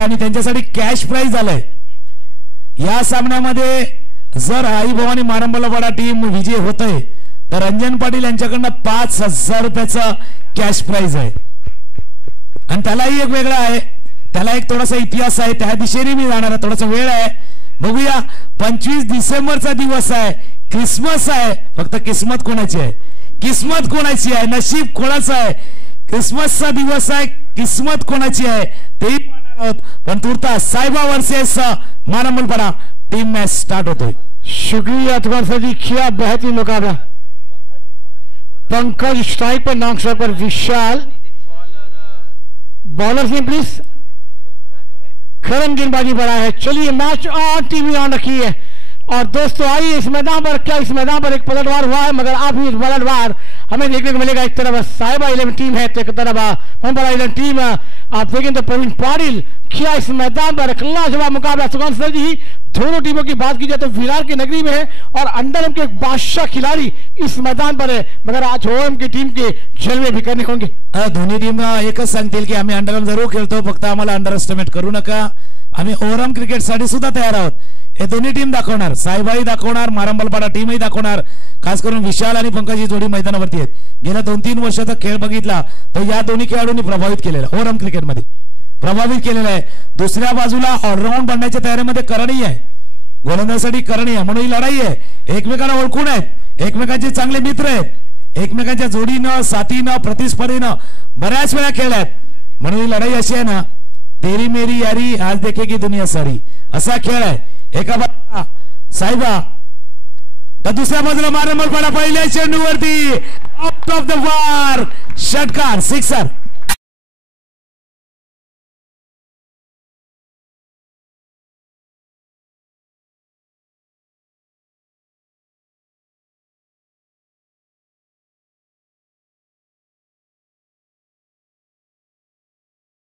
आणि त्यांच्यासाठी cash prize आलंय या सामन्यामध्ये। जर आई भवानी मारंबलवाडा टीम विजय होतय तर रंजन पाटील यांच्याकडनं 5000 रुपयाचा कॅश प्राइज आहे आणि त्यालाही एक वेगळा आहे, त्याला एक थोडासा इतिहास आहे, त्या दिशेने मी जाणार आहे, थोडासा वेळ आहे बघूया। 25 डिसेंबरचा दिवस आहे, क्रिसमस आहे, फक्त किस्मत कोणाची आहे, किस्मत कोणाची आहे, नशीब कोणाचं आहे, क्रिसमसचा दिवस आहे, किस्मत कोणाची आहे ते पण तुर्ता साहिबा वर्सेस मारंबलवाड़ा टीम मैच स्टार्ट होते। शुक्रिया अतवर सर जी, किया बेहतरीन मुकाबला। पंकज स्ट्राइक पर, नॉक शॉट पर विशाल, बॉलर से प्लीज खरम गेंदबाजी बढ़ा है। चलिए मैच ऑन, टीवी ऑन रखी है और दोस्तों आइए इस मैदान पर, क्या इस मैदान पर एक पलटवार हुआ है, मगर आप इस पलटवार हमें देखने को मिलेगा। एक तरफ साहिबा 11 टीम है तो एक तरफ मारंबलवाड़ा 11 टीम। आप देखें तो प्रवीण पाटिल, क्या इस मैदान पर एक लाजवाब मुकाबला। सुगंध सर जी, दोनों टीमों की बात की जाए तो विरार की नगरी में है और अंडरम के बादशाह खिलाड़ी इस मैदान पर है, मगर आज ओएम की टीम के जलवे भी करने होंगे। दोन्ही टीम एकच सांगतील की आम्ही अंडरम जरूर खेळतो, फक्त आम्हाला अंडर एस्टिमेट करू नका, आम्ही ओरम क्रिकेट साठी सुद्धा तयार आहोत। हे दोन्ही टीम दाखवणार, साहिबाई दाखवणार, मारंबलवाड़ा टीमही दाखवणार। खास करून विशाल आणि पंकज ही जोडी मैदानावरती आहेत। गेल्या 2-3 वर्षाचा खेळ बघितला तर या दोन्ही खेळाडूंनी प्रभावित केलेला, ओरम क्रिकेटमध्ये प्रभावित केलेला आहे। दुसऱ्या बाजूला ऑलराऊंड बनण्याच्या तयारीमध्ये करणी आहे, गोलंदाजीसाठी करणी आहे, म्हणून ही लढाई आहे। एकमेकांना ओळखून आहेत, एकमेकांचे चांगले मित्र आहेत, एकमेकांच्या जोडीनं साथीनं प्रतिस्पर्धीनं बऱ्याच वेळा खेळल्यात, म्हणून ही लढाई अशी आहे ना, तेरी मेरी यारी आज देखेगी दुनिया सारी असा खेळ आहे। एका बाजूला साहिबा तर दुसऱ्या बाजूला मारंबलवाड़ा पहिल्या चेंडूवरती आउट ऑफ द वार षटकार, सिक्सर।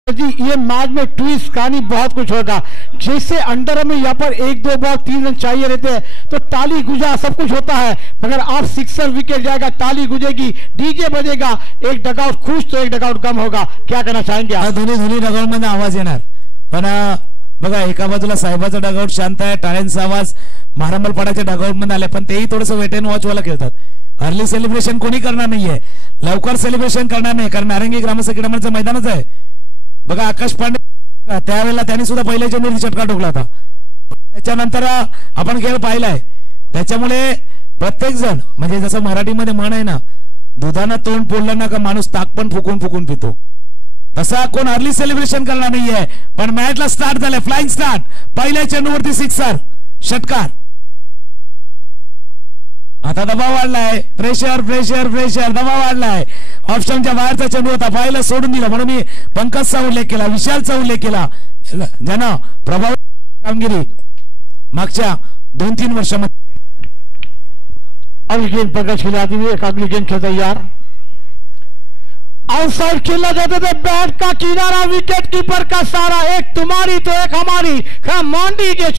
जी ये मैच में ट्विस्ट कहानी बहुत कुछ होगा। जैसे अंडर में यहाँ पर 1-2 बॉल 3 रन चाहिए रहते हैं तो ताली गुजा सब कुछ होता है, मगर आप सिक्सर विकेट जाएगा, ताली गुजेगी, डीजे बजेगा, एक डगआउट खुश तो एक डगआउट कम होगा। क्या कहना चाहेंगे आप? दोन्ही डगआउट मध्ये आवाज येणार, पण बघा एका बाजूला साहेबाचा डगआउट शांत आहे, टाळ्यांचा आवाज मारंबलवाड़ाच्या डगआउट मध्ये आले, पण तेही थोडंसं वेट अँड वॉच वाला खेळतात। अर्ली सेलिब्रेशन कोणी करणार नाहीये, लवकर सेलिब्रेशन करणार नाही, कारण नारंगी ग्रामस्थ क्रीडामंडळाचं मैदानच आहे। बघा आकाश पांडे त्यावेळेला त्यांनी सुद्धा पहिल्या चेंडूवरती षटकार ठोकला होता, त्याच्यानंतर आपण खेळ पाहिलाय, त्याच्यामुळे प्रत्येक जण म्हणजे जसं मराठीमध्ये म्हण आहे ना, दुधानं तोंड पोळलं ना का माणूस ताक पण फुकून फुकून पितो, तसा कोण अर्ली सेलिब्रेशन करणार नाहीये। पण मॅचला स्टार्ट झालंय, फ्लाइंग स्टार्ट, पहिल्या चेंडूवरती सिक्सर षटकार। आता दबाव वाढलाय, प्रेशर प्रेशर प्रेशर, दबाव वाढलाय, ऑप्शनच्या बाहेरचा चेंडू होता, पाहिलं सोडून दिला, म्हणून मी पंकजचा उल्लेख केला, विशालचा उल्लेख केला, ज्यानं प्रभावी कामगिरी मागच्या 2-3 वर्षामध्ये। अगली गेंद पंकज खिलाती हुई, एक अगली गेंद खेलता तैयार, आउटसाइड खेला जाता था, बैट का किनारा, विकेट कीपर का सारा, एक तुम्हारी तो एक हमारी, मांडी के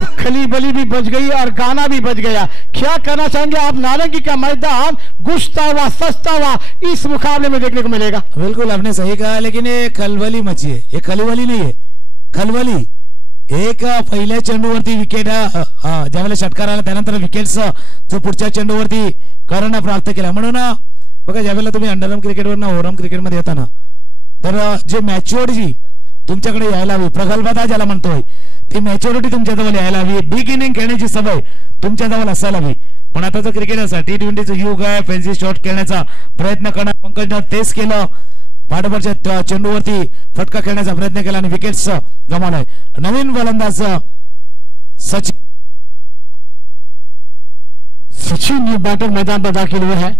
खली बली भी बच गई और गाना भी बच गया। क्या कहना चाहेंगे आप? नारंगी का मैदान गुश्ता हुआ सस्ता हुआ इस मुकाबले में देखने को मिलेगा। बिल्कुल आपने सही कहा, लेकिन ये खलबली मची है, ये खलबली नहीं है, खलबली। एक पहिल्या चेंडूवरती विकेट ज्यावेळेला षटकार आला त्यानंतर विकेट्स जो पुढच्या चेंडूवरती करण प्राप्त केला, म्हणून बघा ज्यावेळेला तुम्ही अंडरम क्रिकेटवरनं ओरम क्रिकेटमध्ये येताना तर जे मॅच्युरिटी तुमच्याकडे यायला हवी, प्रगल्भता ज्याला म्हणतोय ती मॅच्युरिटी तुमच्या जवळ यायला हवी, बिग इनिंग खेळण्याची सवय तुमच्या जवळ असायला हवी। पण आताचं क्रिकेट असं T20चं युग आहे, फॅन्सी शॉट खेळण्याचा प्रयत्न करणार, पंकजनं तेच केलं, पाठोपाठच्या चेंडूवरती फटका खेळण्याचा प्रयत्न केला आणि विकेट्स गमावलाय। नवीन गोलंदाज सचिन ये बैटर मैदान पर दाखिल हुए हैं,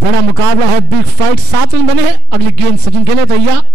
बड़ा मुकाबला है, बिग फाइट, 7 रन बने हैं। अगली गेंद सचिन खेले तैयार,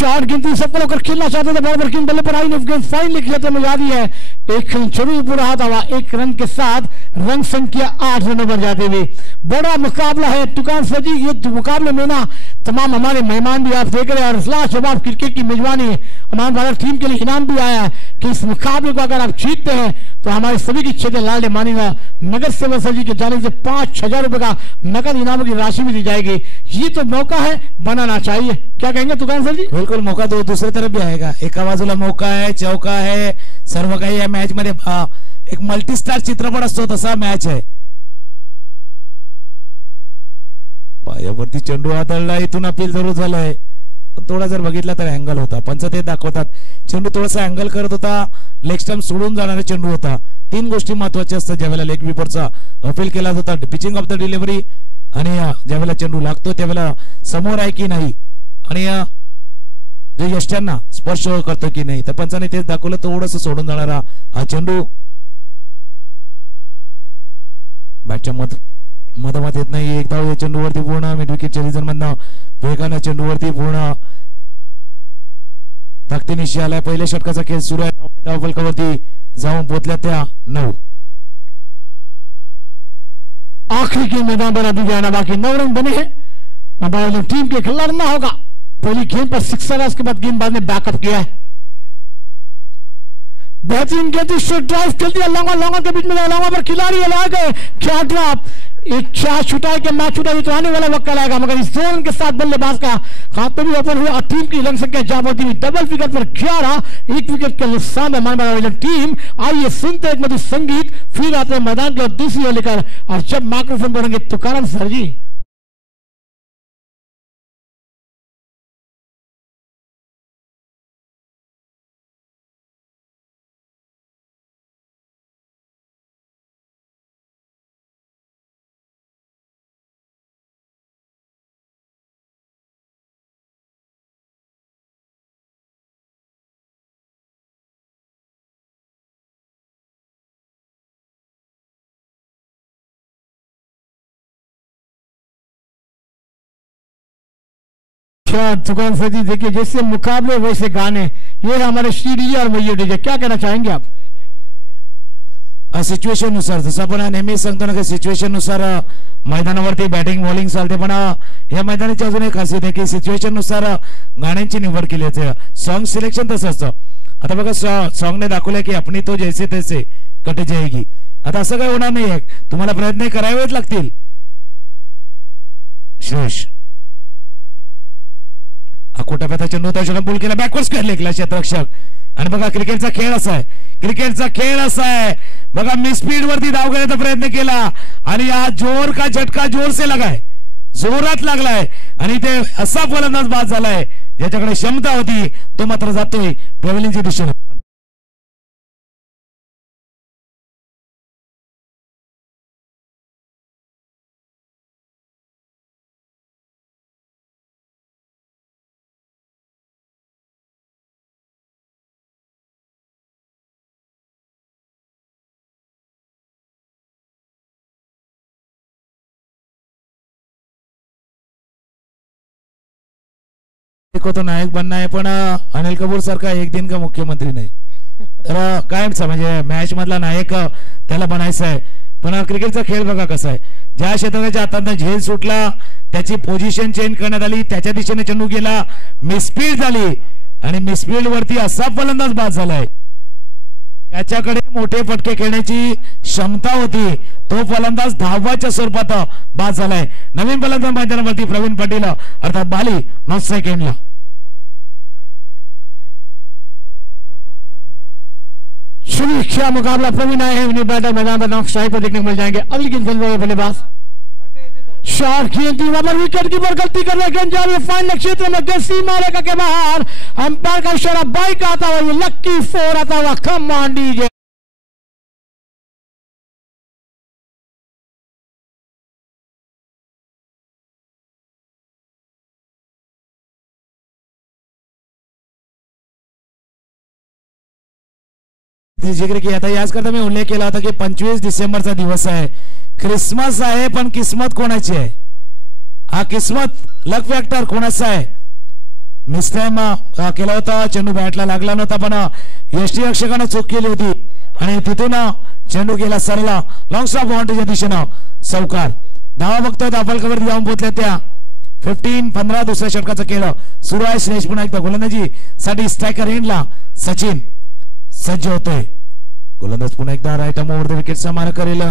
शॉट गिनती सफल होकर खेलना चाहते थे, बराबर गेंद बल्ले पर आई, गेंद फाइनली खेलते में जा रही है, एक रन जरूर पूरा होता हुआ, एक रन के साथ रन संख्या 8 रनों पर जाते हुए बड़ा मुकाबला है तुकान सर जी। ये मुकाबले में ना तमाम हमारे मेहमान भी आप देख रहे हैं और लाजवाब क्रिकेट की मेजबानी हमारे भारत टीम के लिए इनाम भी आया है कि इस मुकाबले को अगर आप जीतते हैं तो हमारे सभी की क्षेत्र लाल मानीगा नगर सेवा सर जी के जाने से 5,000 रुपए का नगद इनामों की राशि भी दी जाएगी। ये तो मौका है, बनाना चाहिए, क्या कहेंगे तुकान सर जी? बिल्कुल, मौका तो दूसरी तरफ भी आएगा, एका बाजूला मौका आहे, चौका आहे, सर्व काही या मॅच मध्ये एक मल्टीस्टार चित्रपट असतो तसा मॅच आहे। पायावरती चेंडू आदळला, इथून अपील जरूर झालंय, पण थोडा जर बघितला तर अँगल होता, पंच ते दाखवतात चेंडू थोडासा अँगल करत होता, लेग स्टंप सोडून जाणारा चेंडू होता। 3 गोष्टी महत्त्वाच्या असतात ज्यावेळेला लेग विपरचा अपील केला जातो, पिचिंग ऑफ द डिलिव्हरी आणि ज्यावेळेला चेंडू लागतो त्यावेळेला समोर आहे की नाही आणि जे यष्ट्यांना स्पर्श करतो की नाही, तर पंचाने तेच दाखवलं, थोडंसं सोडून जाणारा हा चेंडू बॅटच्या मधोमध येत नाही। एक धाव या चेंडूवरती पूर्ण मिड विकेटच्या रिझन मधनं वेगाने चेंडूवरती पूर्ण ताकदीनिशी आलाय। पहिल्या षटकाचा खेळ सुरू आहे, धाव फलकावरती जाऊन पोहोचल्या त्या 9। आखिरी गेंद मैदान पर अभी जाना बाकी, 9 रन बने हैं, हमारे टीम के खिलाफ लड़ना होगा। पहली गेंद पर सिक्सर है, उसके बाद गेंदबाज ने बैकअप किया है, बेहतरीन गेंद ड्राइव खेल दिया, लॉन्गा के बीच में लॉन्गा पर खिलाड़ी ला गए, क्या ड्रॉप, एक चार छुटाई के मैच छुटाई तो आने वाला वक्त लाएगा, मगर इस जोन के साथ बल्लेबाज का हाथ में भी ओपन हुआ और टीम की रन संख्या जा बढ़ती हुई डबल विकेट पर 11, 1 विकेट के नुकसान में मान टीम। आइए सुनते एक मधुर संगीत, फिर आते हैं मैदान की और दूसरी ओर लेकर, और जब माइक्रोफोन बढ़ेंगे तुकाराम सर जी। दुकान सर जी देखिए, जैसे मुकाबले वैसे गाने, ये हमारे श्री डीजे और मैया डीजे, क्या कहना चाहेंगे आप? सिच्युएशन नुसार, जसं आपण नेहमी सांगतो ना की सिच्युएशन नुसार मैदानावरती बॅटिंग बॉलिंग चालते, पण या मैदानाची अजून एक खासियत आहे की सिच्युएशन नुसार गाण्यांची निवड केली जाते, सॉन्ग सिलेक्शन तसं असतं। आता बघा सॉन्गने दाखवलंय की अपनी तो जैसे तैसे कट जाएगी, आता असं काही होणार नाहीये, तुम्हाला प्रयत्न करावेच लागतील। श्रेष अकोटाप्याचा चेंडू त्याच्याने पूल केला, बॅकवर्ड केला क्षेत्ररक्षक, आणि बघा क्रिकेटचा खेळ असा आहे, क्रिकेटचा खेळ असा आहे बघा, मिस स्पीड वरती धाव घेण्याचा प्रयत्न केला आणि हा जोर का झटका जोर से लगाय, जोरात लागलाय आणि ते असा फलंदाज बाद झालाय ज्याच्याकडे क्षमता होती, तो मात्र जातोय ट्रॅव्हलिंगच्या दिशेने। को तो नायक बनना है, पण अनिल कपूर सारखा एक दिन का मुख्यमंत्री नाही, तर कायमचा म्हणजे मॅच मधला नायक त्याला बनायचं आहे। पण क्रिकेटचा खेळ बघा कसा आहे, ज्या क्षेत्राच्या हातातून झेल सुटला त्याची पोझिशन चेंज करण्यात आली, त्याच्या दिशेने चेंडू गेला, मिसफील्ड झाली आणि मिसफील्ड वरती असा फलंदाज बाद झालाय, याच्याकडे मोठे फटके खेळण्याची क्षमता होती, तो फलंदाज धावाच्या स्वरूपात बाद झालाय। नवीन फलंदाज मैदानावरती प्रवीण पाटील अर्थात बाली नॉट सेकंडला। चलिए क्या मुकाबला, प्रवीण आए हैं, उन्हें बैटर मैदान पर नौकशाही पर देखने को मिल जाएंगे। अगली गेंद खेल रहे बल्लेबाज शॉट गेंद विकेट कीपर गलती कर रहे, गेंद जा रही है फाइनल क्षेत्र में, गेंद सीमा रेखा के बाहर, अंपायर का इशारा बाइक आता हुआ, ये लक्की 4 आता हुआ, कम ऑन डीजे। जिक्र किया था, याच करता मी उल्लेख केला होता की 25 डिसेंबरचा दिवस आहे, क्रिसमस आहे, पण किस्मत कोणाची आहे? हा किस्मत लक फॅक्टर कोणाचा आहे? मिस टाइम केला होता, चेंडू बॅटला लागला नव्हता, पण यष्टीरक्षकाने चूक केली होती आणि तिथून चेंडू गेला सरला लॉंग स्टॉप बाउंड्रीच्या दिशेनं चौकार. धावा बघतोय दाफलकावरती जाऊन पोहोचल्या त्या 15 दुसऱ्या षटकाचं केलं सुरू आहे. श्रेष्ठ पुन्हा एकदा गोलंदाजी साठी स्ट्रायकर एंडला सचिन सज्ज होतोय. गोलंदाज पुन्हा एकदा राईट आर्म ओव्हर द विकेटचा मारा करेल.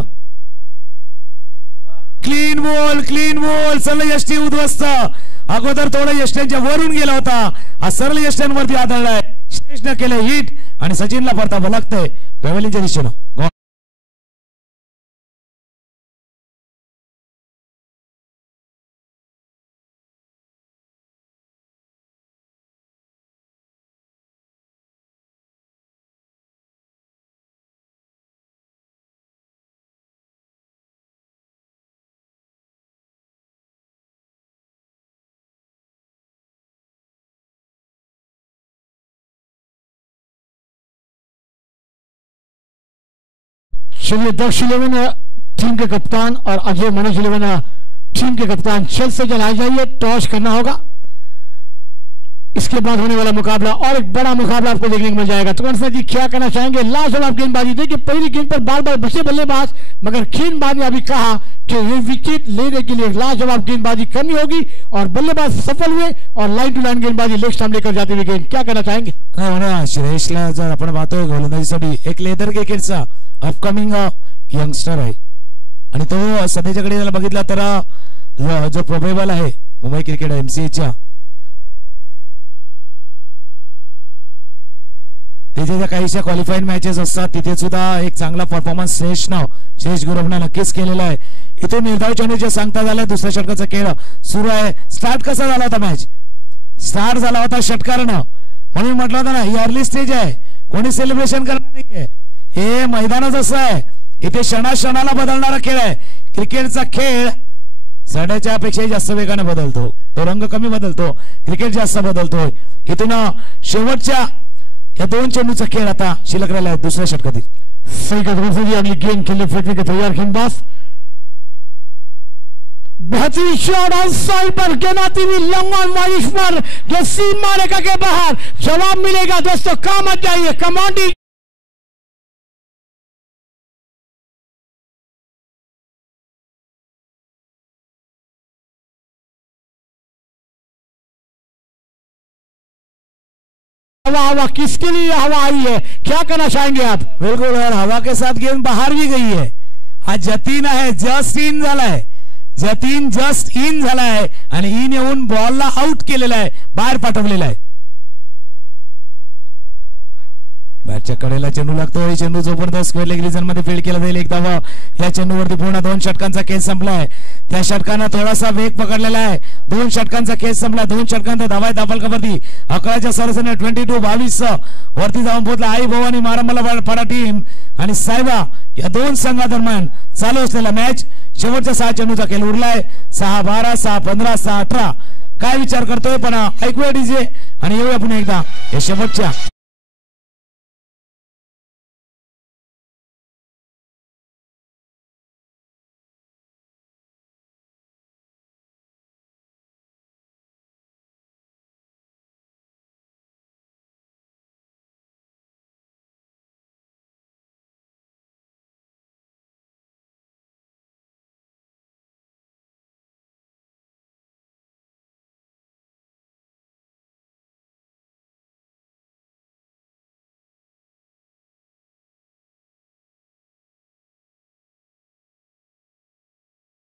क्लीन बॉल सरळ यष्टी उद्ध्वस्त. अगोदर थोडं यष्ट्यांच्या वरून गेला होता, हा सरळ यष्ट्यांवरती आदळलाय. श्रेष्ठनं केलं हिट आणि सचिनला परतावं लागतंय पॅव्हलियनच्या दिशेनं. चलिए दक्ष 11 टीम के कप्तान और अजय मनोज 11 टीम के कप्तान जल्द से जल्द आ जाइए, टॉस करना होगा. इसके बाद होने वाला मुकाबला और एक बड़ा मुकाबला आपको देखने को मिल जाएगा. तो कौन जी क्या कहना चाहेंगे? लाजवाब गेंदबाजी. देखिए पहली गेंद पर बार बार बचे बल्लेबाज, मगर गेंदबाज ने अभी कहा कि ये विकेट लेने के लिए लाजवाब गेंदबाजी करनी होगी और बल्लेबाज सफल हुए और लाइन टू लाइन गेंदबाजी लेग स्टंप लेकर जाते हुए गेंद. क्या कहना चाहेंगे? श्रेयसला जर आपण पाहतोय गोलंदाजीसाठी एक लेदर क्रिकेटचा अपकमिंग यंगस्टर आहे आणि तो सध्याच्याकडे जर बघितला तर जो प्रोबेबल आहे मुंबई क्रिकेट एमसीएच्या त्याच्या काहीशा क्वालिफाईड मॅचेस असतात तिथे सुद्धा एक चांगला परफॉर्मन्स श्रेष्ठ गुरवनं नक्कीच केलेला आहे. इथून निर्धाव चेंडूचे सांगता झालं. दुसऱ्या षटकाचा खेळ सुरू आहे. स्टार्ट कसा झाला होता मॅच? स्टार्ट झाला होता षटकारानं, म्हणून म्हटलं होतं ना ही अर्ली स्टेज आहे, कोणी सेलिब्रेशन करणार नाहीये. हे मैदानच असं आहे, इथे क्षणाला बदलणारा खेळ आहे. क्रिकेटचा खेळ साड्याच्या अपेक्षा जास्त वेगाने बदलतो, तो रंग कमी बदलतो, क्रिकेट जास्त बदलतो. इथून शेवटच्या या दोन चेंडूचा खेळ आता शिल्लक राहिला आहे दुसऱ्या षटकातील. सही कदम से अगली गेंद खेलने फेंकने के तैयार गेंदबाज. बेहतरीन शॉट ऑन साइड पर गेंद आती हुई लॉन्ग ऑन वाइश पर जो सीमा रेखा के बाहर. जवाब मिलेगा दोस्तों, काम आ जाइए. कमांडिंग हवा किसके लिए हवा आई है, क्या कहना चाहेंगे आप? बिल्कुल, और हवा के साथ गेंद बाहर भी गई है. हा जतीन आहे, जस्ट इन झालाय. जतीन जस्ट इन झालाय आणि इन येऊन बॉलला आउट केलेला आहे, बाहेर पाठवलेला आहे. बॅटच्या कडेला चेंडू लागतोय. चेंडू जबरदस्त स्क्वेअर लेग रिजन मध्ये फील्ड केला जाईल. एक धावा या चेंडूवरती पूर्ण 2 षटकांचा खेळ संपलाय. त्या षटकानं थोडासा वेग पकडलेला आहे. 2 षटकांचा खेळ संपला. 2 षटकांचा धावा आहे दाफलकावरती. 11च्या सरसने 22-22 वरती जाऊन पोहोचला. आई भवानी मारंबला टीम आणि सायबा या 2 संघादरम्यान चालू असलेला मॅच शेवटच्या 6 चेंडूचा खेळ उरलाय. 6-12, 6-15, 6-18. काय विचार करतोय पण ऐकूया डीजे आणि येऊया पुन्हा एकदा या शेवटच्या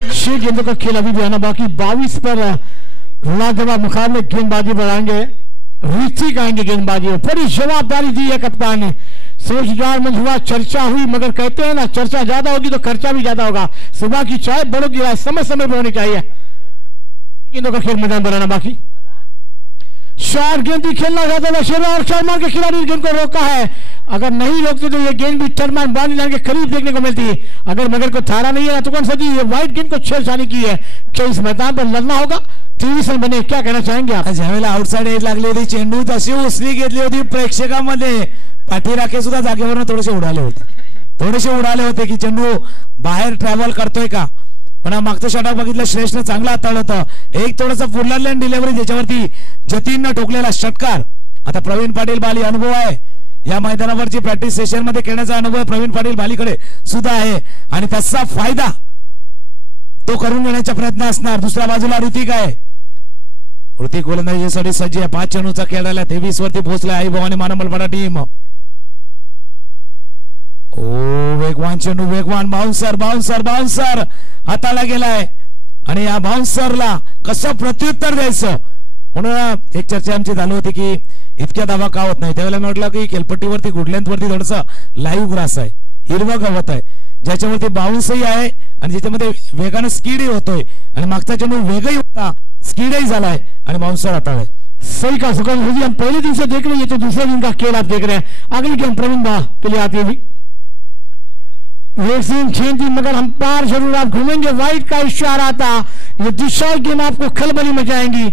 छह गेंदों का खेल अभी भी आना बाकी. 22 पर लाजवाब मुकाबले गेंदबाजी बढ़ाएंगे. ऋतिक आएंगे गेंदबाजी में. बड़ी जवाबदारी दी है कप्तान ने. सोचदार मंच हुआ, चर्चा हुई, मगर कहते हैं ना चर्चा ज्यादा होगी तो खर्चा भी ज्यादा होगा. सुबह की चाय बड़ों की राय समय समय पर होनी चाहिए. गेंदों का खेल मैदान बनाना बाकी. शॉर्ट गेंद भी खेलना चाहता था शेरा और शर्मा के खिलाड़ी गेंद को रोका है. अगर नहीं रोकते तो ये गेंद भी टर्नमैन बाउंड्री लाइन के करीब देखने को मिलती है. अगर मगर को थारा नहीं है तो कौन सा जी ये वाइट गेंद को छेड़छाड़ी की है. क्या इस मैदान पर लड़ना होगा? टीव्ही बने, क्या कहना चाहेंगे आप? ज्यावेळेला आउटसाइड एज लागली होती, चेंडू तशी उसली घेतली होती, प्रेक्षकांमध्ये पाठीराखे सुद्धा जागेवरून थोडेसे उडाले होते की चेंडू बाहेर ट्रॅव्हल करतोय का पण मागचं षटक बघितलं श्रेष्ठने चांगला हाताळलं होतं. एक थोडंसं फुलरलँड डिलिव्हरी ज्याच्यावरती जतीननं ठोकलेला षटकार. आता प्रवीण पाटील बाली अनुभव आहे या मैदानावरची प्रॅक्टिस सेशन मध्ये खेळण्याचा अनुभव प्रवीण पाटील बालीकडे सुद्धा आहे आणि त्याचा फायदा तो करून घेण्याचा प्रयत्न असणार. दुसऱ्या बाजूला ऋतिक आहे. ऋतिक गोलंदाजीसाठी सज्ज आहे. 5 चेंडूचा खेळ झाला. 23 वरती पोहोचला आई भवानी मानमलपाडा टीम. ओ वेगवान चेंडू वेगवान बाउन्सर बाउन्सर बाउन्सर हाताला गेलाय आणि या बाउन्सरला कसं प्रत्युत्तर द्यायचं म्हणून एक चर्चा आमची झाली होती की इतक्या धावा का होत नाही. त्यावेळेला मी म्हटलं की खेळपट्टीवरती गुडलेंथवरती थोडंसं लाईव्ह ग्रास आहे हिरवं गवत आहे ज्याच्यावरती बाउन्सही आहे आणि ज्याच्यामध्ये वेगानं स्कीडही होतोय आणि मागचा चेंडू वेगही होता स्कीडही झालाय आणि बाउन्सर हाताळाय. सही का सुकन हुई. हम पहले दिन से देख रहे हैं, ये तो दूसरे दिन का खेल आप देख रहे हैं. अगली गेम प्रवीण बा के लिए आती हुई मगर हम पार जरूर आप घूमेंगे. वाइट का इशारा था. ये दिशा गेंद आपको खलबली में जाएंगी.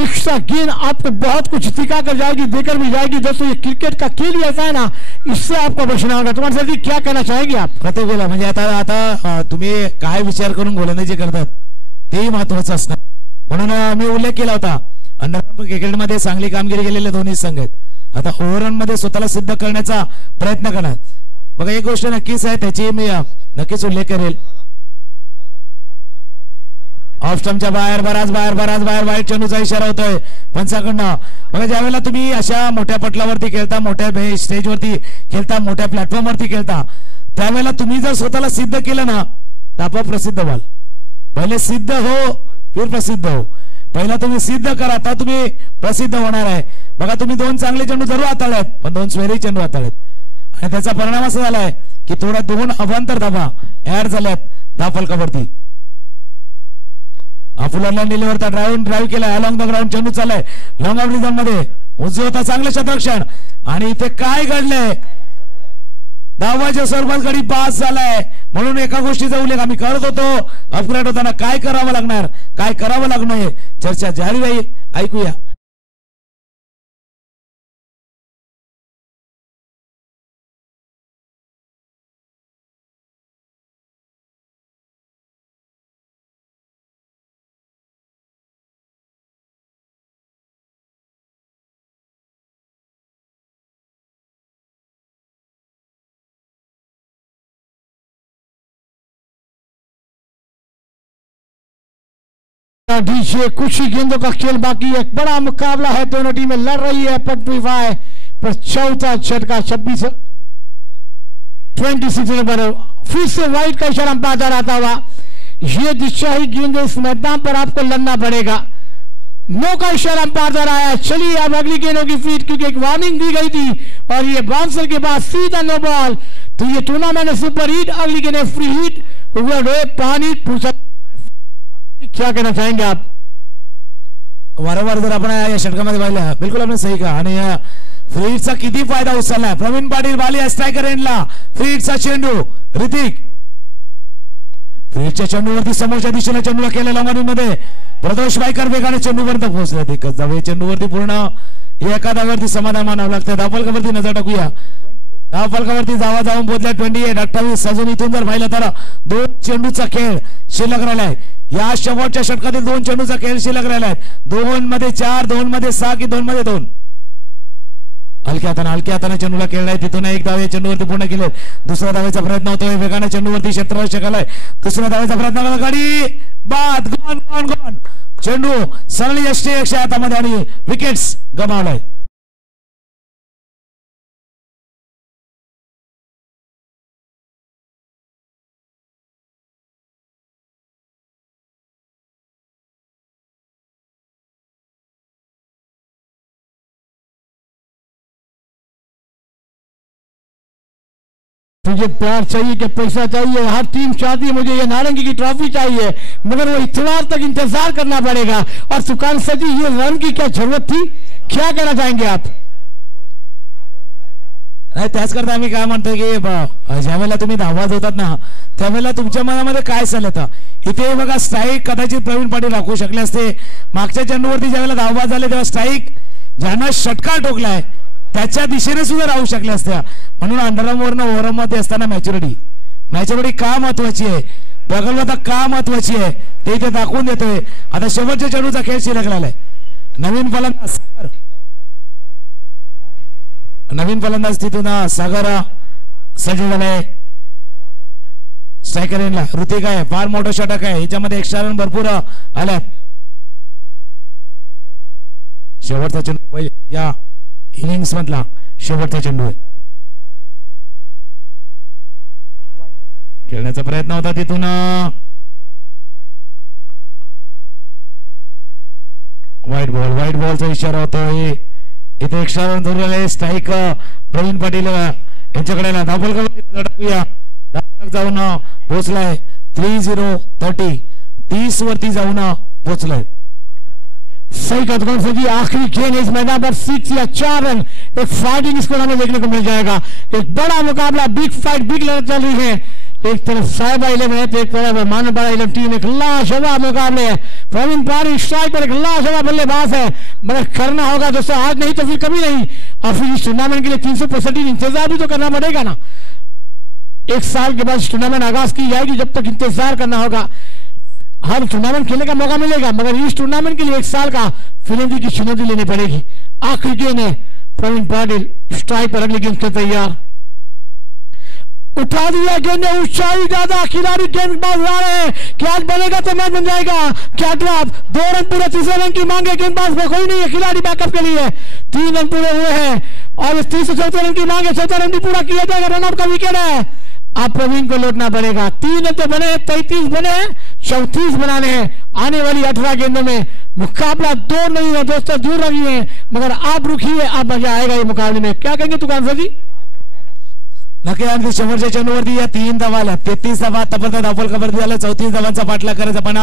एक्स्ट्रा गेंद आपको बहुत कुछ सिखा कर जाएगी, देकर भी जाएगी. दोस्तों ये क्रिकेट का खेल ऐसा है ना, इससे आपको बचना होगा. तुम्हारे साथ क्या कहना चाहेंगे आप? प्रत्येक वेळेला म्हणजे आता तुम्ही काय विचार करून गोलंदाजी करतात तेही महत्वाचं असणार. म्हणून मी उल्लेख केला होता अंडर क्रिकेटमध्ये चांगली कामगिरी केलेले दोन्ही संघ आहेत. आता ओव्हरऑल मध्ये स्वतःला सिद्ध करण्याचा प्रयत्न करणार. बघा एक गोष्ट नक्कीच आहे त्याची मी नक्कीच उल्लेख करेल. ऑफ स्टंपच्या बाहेर बराच बाहेर वाईट चेंडूचा इशारा होतोय पंचाकडनं. बघा ज्यावेळेला तुम्ही अशा मोठ्या पटलावरती खेळता, मोठ्या स्टेजवरती खेळता, मोठ्या प्लॅटफॉर्मवरती खेळता, त्यावेळेला तुम्ही जर स्वतःला सिद्ध केलं ना तर आपोआप प्रसिद्ध व्हाल. पहिले सिद्ध हो फिर प्रसिद्ध हो. पहिला तुम्ही सिद्ध करा आता तुम्ही प्रसिद्ध होणार आहे. बघा तुम्ही 2 चांगले चेंडू जरूर हाताळलेत पण 2 स्वेरी चेंडू हाताळलेत आणि त्याचा परिणाम असा झालाय की थोड्या 2 अवांतर धावा ऍड झाल्यात धावफलकावरती. फुलरलँड डिलिव्हरचा ड्राईव्ह केलाय अलॉंग द ग्राउंड. चेंडू चाललाय लॉंग ऑफ रिझन मध्ये उजवे होता चांगलं शतरक्षण आणि इथे काय घडलंय धावाच्या स्वरूपात गडी पास झालाय. म्हणून एका गोष्टीचा उल्लेख आम्ही करत होतो अपग्रेड होताना काय करावं लागणार काय करावं लागणार चर्चा जारी राहील. ऐकूया. डीजे कुछ ही गेंदों का खेल बाकी है. एक बड़ा मुकाबला है, दोनों टीमें लड़ रही है पटरी वाई पर. चौथा झटका 26 नंबर. फिर से वाइट का इशारा अंपायर आता हुआ. ये दिशाही गेंद इस मैदान पर आपको लड़ना पड़ेगा. नो का इशारा अंपायर आया. चलिए अब अगली गेंदों की फीट क्योंकि एक वार्निंग दी गई थी और ये बाउंसर के बाद सीधा नो बॉल. तो ये टूर्नामेंट सुपर हिट. अगली गेंद फ्री हिट पानी पूछा. क्या कहना चाहेंगे आप? वारंवार जर आपण या षटकामध्ये पाहिलं बिलकुल आपण सही का आणि फ्रीडचा किती फायदा उचलला. प्रवीण पाटील बाली स्ट्रायकर एंडला फ्रीडचा चेंडू ऋतिक फ्रीडच्या चेंडूवरती समोरच्या दिशेने चेंडूला केलेला मध्ये प्रदोष वायकर वेगाने चेंडूपर्यंत पोहोचले. एकच धावे चेंडूवरती पूर्ण एका धाव्यावरती समाधान मानावं लागतं. धावफलकावरती नजर टाकूया. धावफलकावरती जाऊन पोहोचल्या 28 अजून इथून जर पाहिलं तर 2 चेंडूचा खेळ शिल्लक राहिलाय. या शेवटच्या षटकातील 2 चेंडूचा खेळ शिल्लक राहिलाय. 2 मध्ये 4 2 मध्ये 6 की 2 मध्ये 2. हलक्या हाताने चेंडूला खेळलाय. तिथून एक धावे चेंडूवरती पूर्ण केले. दुसऱ्या धावेचा प्रयत्न होतोय वेगाने चेंडूवरती क्षेत्ररक्षक आलाय. दुसऱ्या धावेचा प्रयत्न केला गाडी बाद गॉन. चेंडू सरळ यष्टी 100 हातामध्ये आणि विकेट्स गमावलाय. मुझे प्यार चाहिए कि पैसा चाहिए. हर टीम चाहती है मुझे ये नारंगी की ट्रॉफी चाहिए मगर वो इतवार तक इंतजार करना पड़ेगा. और सुकान सजी ये रन की क्या जरूरत थी? क्या कहना चाहेंगे आप? नाही त्याच करता आम्ही काय म्हणतोय की ज्यावेळेला तुम्ही धावत होतात ना त्यावेळेला तुमच्या मनामध्ये काय चालतं. इथे बघा स्ट्राईक कदाचित प्रवीण पाटील राखू शकले असते. मागच्या चेंडूवरती ज्यावेळेला धावबाद झाले तेव्हा स्ट्राईक ज्यांना षटकार ठोकलाय त्याच्या दिशेने सुद्धा राहू शकल्या असत्या. म्हणून अंडरआर्मवरनं ओव्हरमध्ये असताना मॅच्युरिटी का महत्वाची आहे. प्रगल्भता का महत्वाची आहे ते इथे दाखवून देतोय. आता शेवटच्या चेंडूचा खेळ शिल्लक राहिलाय. नवीन फलंदाज तिथून सागर सज्ज झालाय. स्ट्रायकर इनला ऋतिक आहे, फार मोठं षटक आहे, याच्यामध्ये एक्स्ट्रा रन भरपूर आल्यात. शेवटचा चेंडू या इनिंग्स मधला शेवटचा चेंडू आहे. खेळण्याचा प्रयत्न होता तिथून व्हाईट बॉलचा इशारा होतोय. इथे एक्स्ट्रा रन धरलेले स्ट्राईक प्रवीण पाटील यांच्याकडे धावफलकावरती जाऊन पोहोचलाय. 30 वरती जाऊन पोहोचलाय. सही कदम से जी आखिरी गेंद इस मैदान पर 6 या 4 रन एक फाइटिंग स्कोर हमें देखने को मिल जाएगा. एक बड़ा मुकाबला, बिग फाइट, बिग लड़ाई चल रही है. एक तरफ साहिबा 11 है तो एक तरफ मानवपाड़ा 11 टीम. एक लाजवाब मुकाबले है. प्रवीण पारी स्ट्राइक पर एक लाजवाब बल्लेबाज है, मगर करना होगा दोस्तों, आज नहीं तो फिर कभी नहीं. और फिर इस टूर्नामेंट के लिए 365 इंतजार भी तो करना पड़ेगा ना. एक साल के बाद टूर्नामेंट आगाज की जाएगी, जब तक इंतजार करना होगा. हर टूर्नामेंट खेलने का मौका मिलेगा, मगर इस टूर्नामेंट के लिए एक साल का फिलंदी की चुनौती लेनी पड़ेगी. आखिरी गेंद है, प्रवीण पाटिल स्ट्राइक पर अगली गेंद के तैयार. उठा दिया गेंद ने, ऊंचाई ज्यादा, खिलाड़ी गेंदबाज आ रहे हैं. क्या बनेगा तो मैच बन जाएगा. क्या ड्रॉप, 2 रन पूरे, तीसरे रन की मांगे. गेंदबाज को कोई नहीं है, खिलाड़ी बैकअप के लिए. 3 रन पूरे हुए हैं और इस 304 रन की मांगे. 4 रन भी पूरा किया जाएगा. रनआउट का विकेट है. अब प्रवीण को लौटना पड़ेगा. 3 रन तो बने, 33 बने, 34 बनाने हैं. आने वाली 18 गेंदों में मुकाबला दूर नहीं है दोस्तों, दूर रही है, मगर आप रुकिए, आप मजा आएगा ये मुकाबले में. क्या कहेंगे तुकान सर जी? नक्की शेवटच्या चेंडूवरती या 3 धावा आल्या. 33 धावा तब्बल धावफलकावरती झालं. 34 धावांचा पाठलाग करायचा. पण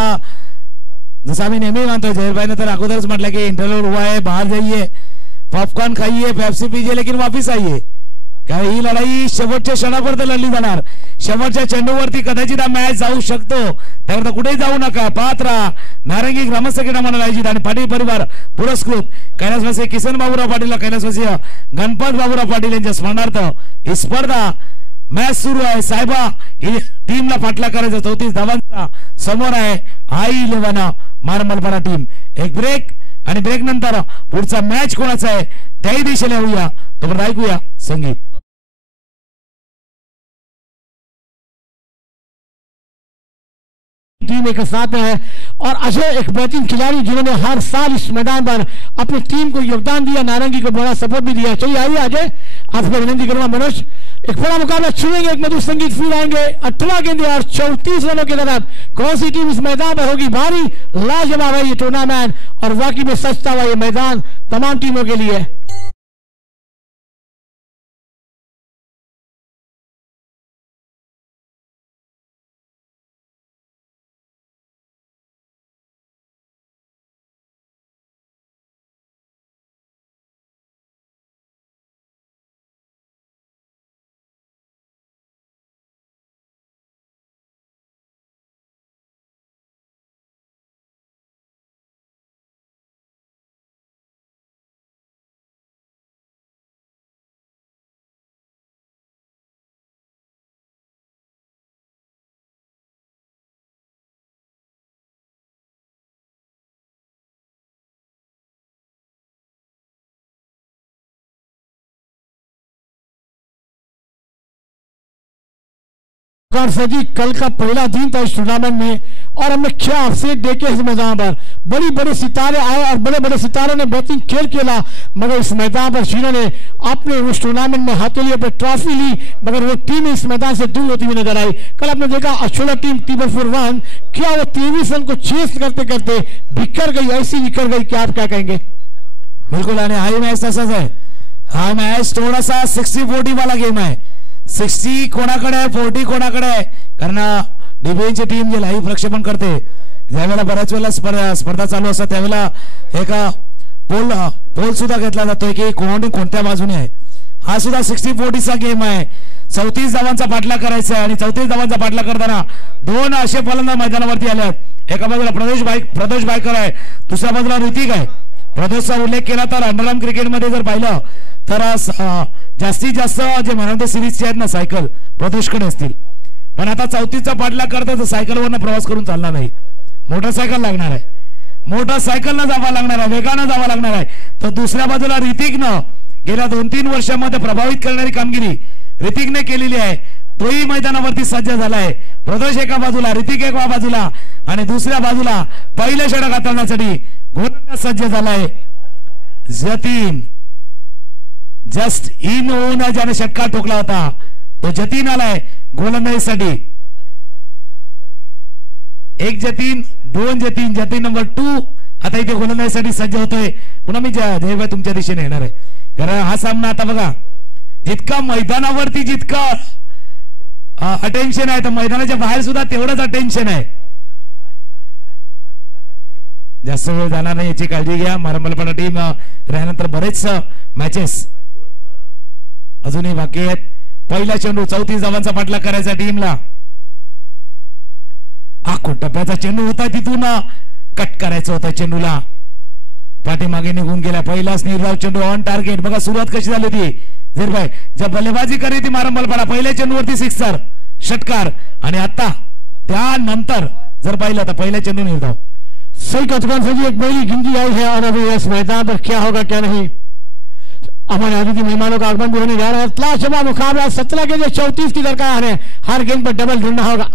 जसं आम्ही नेहमी मानतोय, जहीरभाईने तर अगोदरच म्हटलं की इंटरव्ह्यू हुआ है, बाहर जाइए, पॉपकॉर्न खाइए, पेप्सी पीजिए, लेकिन वापिस आइए. काय ही लढाई शेवटच्या क्षणापर्यंत लढली जाणार. शेवटच्या चेंडूवरती कदाचित हा मॅच जाऊ शकतो, त्यावर कुठेही जाऊ नका. पात्र नारंगी ग्रामस्थ क्रीडा मंडळ आयोजित आणि पाटील परिवार पुरस्कृत कैलासवासी किसन बाबूराव पाटील, कैलासवासी गणपत बाबूराव पाटील यांच्या स्मरणार्थ ही स्पर्धा मॅच सुरू आहे. साहेबा टीमला पाठलाग करायचा. 34 धावांचा समोर आहे I11 मारंबलपाडा टीम. एक ब्रेक आणि ब्रेक नंतर पुढचा मॅच कोणाचा आहे त्याही दिशेने होऊया. तोपर्यंत ऐकूया संगीत. टीम एक साथ है और अजय एक बेहतरीन खिलाड़ी जिन्होंने हर साल इस मैदान पर अपनी टीम को योगदान दिया, नारंगी को बड़ा सपोर्ट भी दिया. चलिए आइए अजय, आपको विनती करूंगा. मनोज, एक बड़ा मुकाबला छुएंगे, एक मधुर संगीत फिर आएंगे. 18 गेंदें और 34 रनों की तरफ कौन सी टीम इस मैदान पर होगी भारी. लाजवाब है ये टूर्नामेंट और वाकई में सस्ता हुआ ये मैदान तमाम टीमों के लिए. सजी कल का पहला दिन था इस टूर्नामेंट में और हमने क्या अफसेट देखे इस मैदान पर. बड़ी बड़े सितारे आए और बड़े बड़े सितारों ने बेहतरीन खेल खेला, मगर इस मैदान पर जिन्होंने अपने उस टूर्नामेंट में हथेलियों पर ट्रॉफी ली, मगर वो टीम इस मैदान से दूर होती हुई नजर आई. कल आपने देखा अशोला टीम T141 क्या वो 23 रन को चेस करते करते बिखर गई, ऐसी बिखर गई कि आप क्या कहेंगे? बिल्कुल. आणि हा मॅच तसाच आहे. हा मॅच थोडासा 60-40 वाला गेम आहे. 60 कोणाकडे आहे, 40 कोणाकडे आहे. कारण डीबीएनची टीम जे लाईव्ह प्रक्षेपण करते ज्यावेळेला बऱ्याच वेळेला स्पर्धा चालू असतात त्यावेळेला एक पोल सुद्धा घेतला जातोय की कोणत्या बाजूने आहे. हा सुद्धा 60-40 चा गेम आहे. 34 धावांचा पाठलाग करायचा आहे आणि 34 धावांचा पाठलाग करताना 2 असे फलंदाज मैदानावरती आले आहेत. एका बाजूला प्रदेश बायकर आहे, दुसऱ्या बाजूला ऋतिक आहे. प्रदेशचा उल्लेख केला तर अंडरआर्म क्रिकेटमध्ये जर पाहिलं तर जास्तीत जास्त जे मॅन ऑफ द सिरीजचे आहेत ना सायकल प्रदेशकडे असतील. पण आता 34चा पाठलाग करता तर सायकलवरनं प्रवास करून चालणार नाही, मोटरसायकल लागणार आहे, मोटरसायकलनं जावं लागणार आहे, वेगानं जावं लागणार आहे. तर दुसऱ्या बाजूला ऋतिकनं गेल्या 2-3 वर्षांमध्ये प्रभावित करणारी कामगिरी ऋतिकने केलेली आहे. तोही मैदानावरती सज्ज झालाय. प्रदोष एका बाजूला, ऋतिक एका बाजूला आणि दुसऱ्या बाजूला पहिलं षटक हाताळण्यासाठी गोलंदाज सज्ज झालाय. जतीन जस्ट इन होऊन ज्याने षटकार ठोकला होता तो जतीन आलाय गोलंदाजीसाठी. एक जतीन, 2 जतीन, जतीन नंबर 2 आता इथे गोलंदाजीसाठी सज्ज होतोय. पुन्हा मी जयभाई तुमच्या दिशेने येणार आहे, कारण हा सामना आता बघा जितका मैदानावरती जितका अटेन्शन आहे तर मैदानाच्या बाहेर सुद्धा तेवढंच अटेन्शन आहे. जास्त वेळ जाणार नाही याची काळजी घ्या. मारंबलपाडा टीम राहिल्यानंतर बरेच मॅचेस अजूनही बाकी आहेत. पहिला चेंडू 34 धावांचा पाठलाग करायचा टीमला. आखो टप्प्याचा चेंडू होता, तिथून कट करायचं होतं चेंडूला, पाठीमागे निघून गेला. पहिलाच निर्धाव चेंडू ऑन टार्गेट. बघा सुरुवात कशी झाली होती झेरभाई, जब बल्लेबाजी करी ती मारंबलपाडा पहिल्या चेंडूवरती सिक्सर षटकार आणि आता त्यानंतर जर पाहिलं तर पहिल्या चेंडू निर्धाव. सही कथकान से जी एक बड़ी गिनती आई है और अभी इस मैदान पर क्या होगा क्या नहीं, हमारे अतिथि मेहमानों का आगमन भी होने जा रहा है. लाजवाब मुकाबला 17 के लिए 34 की दरकार है. हर गेंद पर डबल ढूंढना होगा.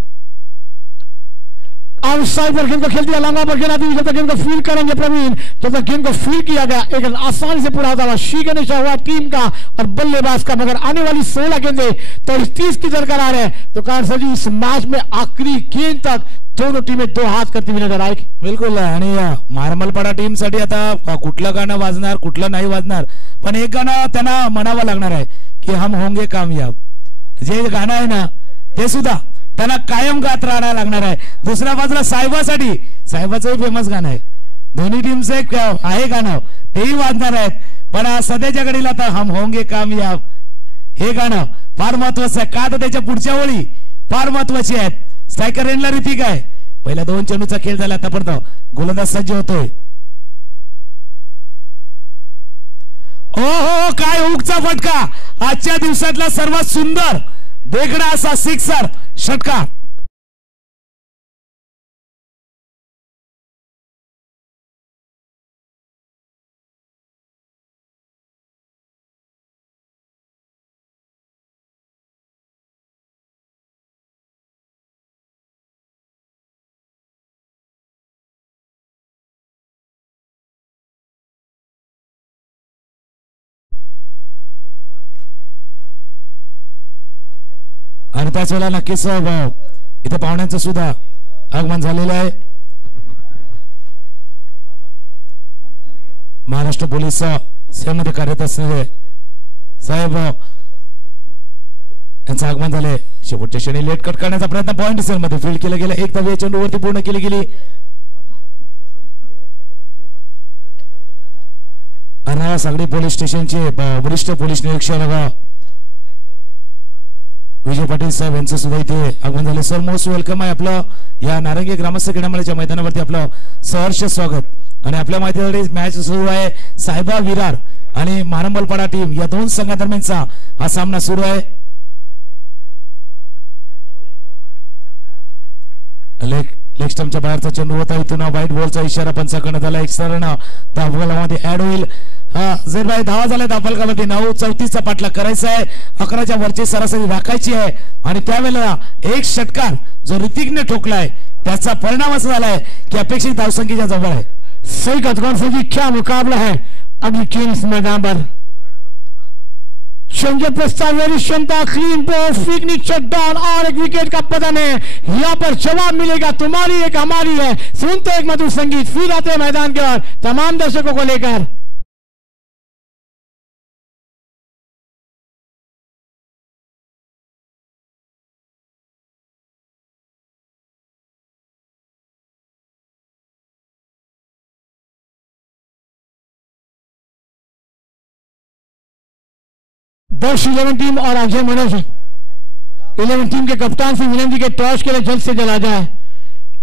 आउटसाइड पर गेंद को खेल दिया, लंबा पर गेंद आती है. जब तक गेंद को फील्ड करेंगे प्रवीण, जब तक गेंद को फील्ड किया गया एक आसानी से पूरा होता हुआ शी का निशान हुआ टीम का और बल्लेबाज का. मगर आने वाली 16 गेंदें तो 30 की दरकार है. तो कार सर जी इस मैच में आखिरी गेंद तक दोनों टीमें 2 हाथ करती हुई नजर आएगी. बिलकुल. आणि मारंबलपाडा टीम साठी आता कुठलं गाणं वाजणार कुठलं नाही वाजणार, पण एक गाणं त्यांना म्हणावं लागणार आहे की हम होंगे कामयाब. जे गाणं आहे ना ते सुद्धा त्यांना कायम गात राहायला लागणार आहे. दुसऱ्या बाजूला साहेबासाठी, साहेबाचंही फेमस गाणं आहे, दोन्ही टीमचं एक आहे गाणं, तेही वाजणार आहेत. पण सध्याच्या घडीला तर हम होंगे कामयाब हे गाणं फार महत्वाचं आहे. का तर त्याच्या पुढच्या ओळी फार महत्वाची आहेत. स्ट्रायकर रेनला ऋतिक आहे. पहिल्या 2 चेंडूचा खेळ झाला, आतापर्यंत गोलंदाज सज्ज होतोय. ओ काय हुकचा फटका, आजच्या दिवसातला सर्वात सुंदर देखणा असा सिक्सर षटकार. आणि त्याच वेळेला नक्कीच इथे पाहुण्यांचं सुद्धा आगमन झालेलं आहे. महाराष्ट्र पोलीस सेवेमध्ये कार्यरत असलेले साहेब यांचं आगमन झाले. शेवटच्या क्षणी लेट कट करण्याचा प्रयत्न पॉइंट सेल मध्ये फील्ड केला गेला. एक धाव चेंडूवरती पूर्ण केली गेली. अर्नाळा सागडी पोलीस स्टेशनचे वरिष्ठ पोलीस निरीक्षक विजय पाटील साहेब यांचं सुद्धा इथे आगमन झाले. सर मोस्ट वेलकम आहे. आपलं या नारंगी ग्रामस्थ क्रीडामंडळाच्या मैदानावरती आपलं सहर्ष स्वागत. आणि आपल्या माहितीसाठी मॅच सुरू आहे. साहेबा विरार आणि मारंबलपाडा टीम या 2 संघादरम्यानचा हा सामना सुरू आहे. लेग स्टंपच्या बाहेरचा चेंडू होता, इथून व्हाईट बॉलचा इशारा पंचाकडे झाला. एक सरण धावफलकामध्ये ऍड होईल. झेरभाई धावा झाल्या धावफलकामध्ये. 9-34चा पाठलाग करायचा आहे. 11च्या वरची सरासरी राखायची आहे. आणि त्यावेळेला एक षटकार जो ऋतिकने ठोकलाय त्याचा परिणाम असा झालाय की अपेक्षित धावसंख्येच्या जवळ आहे. सही कथकान से जी क्या मुकाबला है अभी टीम इस मैदान पर. चेंजर प्रस्ताव क्षमता क्लीन बॉल फ्लिक नीचे डाउन और एक विकेट का पतन है. यहाँ पर जवाब मिलेगा, तुम्हारी एक हमारी है. सुनते एक मधुर संगीत, फिर आते मैदान के बाद तमाम दर्शकों को लेकर. दर्श 11 टीम और अजय मनोज 11 टीम के कप्तान से विनंती के टॉस के लिए जल्द से जल्द आ जाए,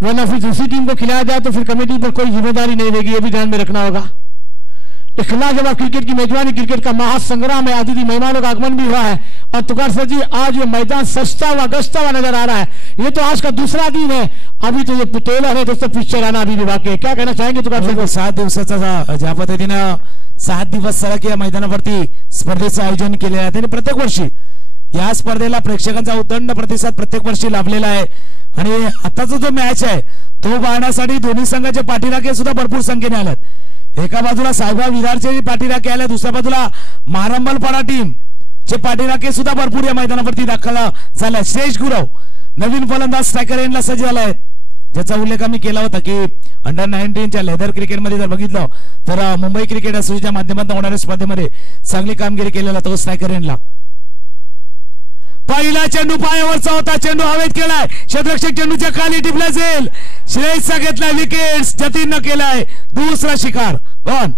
वरना फिर दूसरी टीम को खिलाया जाए तो फिर कमेटी पर कोई जिम्मेदारी नहीं रहेगी. ये भी ध्यान में रखना होगा. एक लाजवाब क्रिकेट की मेजबानी, क्रिकेट का महासंग्राम है। अतिथि मेहमानों का आगमन भी हुआ है और तुकार सर जी आज ये मैदान सजता हुआ गजता हुआ नजर आ रहा है। ये तो आज का दूसरा दिन है, अभी तो ये ट्रेलर है दोस्तों, पिक्चर आना अभी भी बाकी है। क्या कहना चाहेंगे तुकार सर? 7 दिवसाचा ज्या पद्धतीनं 7 दिवस सलग या मैदानावरती स्पर्धेचं आयोजन केलेलं आहे त्यांनी प्रत्येक वर्षी या स्पर्धेला प्रेक्षकांचा उदंड प्रतिसाद प्रत्येक वर्षी लाभलेला आहे आणि आताचा जो मॅच आहे तो पाहण्यासाठी दोन्ही संघाचे पाठीराखे सुद्धा भरपूर संख्येने आलेत। एका बाजूला साहेबा विरारचे पाठीराखे आले, दुसऱ्या बाजूला मारंबलपाडा टीम चे पाठीराखे सुद्धा भरपूर या मैदानावरती दाखल झाले। श्रेष गुरव नवीन फलंदाज स्ट्रायकर एंडला सज्ज झालाय, ज्याचा उल्लेख आम्ही केला होता की अंडर 19 च्या लेदर क्रिकेटमध्ये जर बघितलं तर मुंबई क्रिकेट असोसिएशनच्या माध्यमातून होणाऱ्या स्पर्धेमध्ये चांगली कामगिरी केलेला तो स्ट्रायकर एंडला। पहिला चेंडू पायावरचा होता, चेंडू हवेत केलाय, क्षेत्ररक्षक चेंडूच्या खाली टिपला जाईल, श्रेयसचा घेतलाय विकेट्स, जतीननं केलाय दुसरा शिकार गॉन।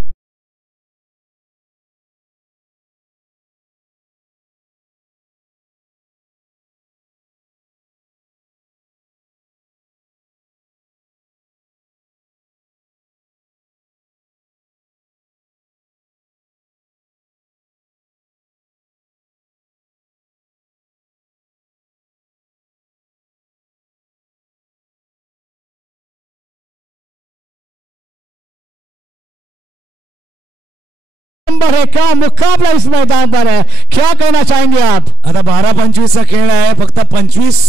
नंबर है, क्या मुकाबला इस मैदान पर है, क्या कहना चाहेंगे आप? आता 12-25 खेळ आहे, फक्त 25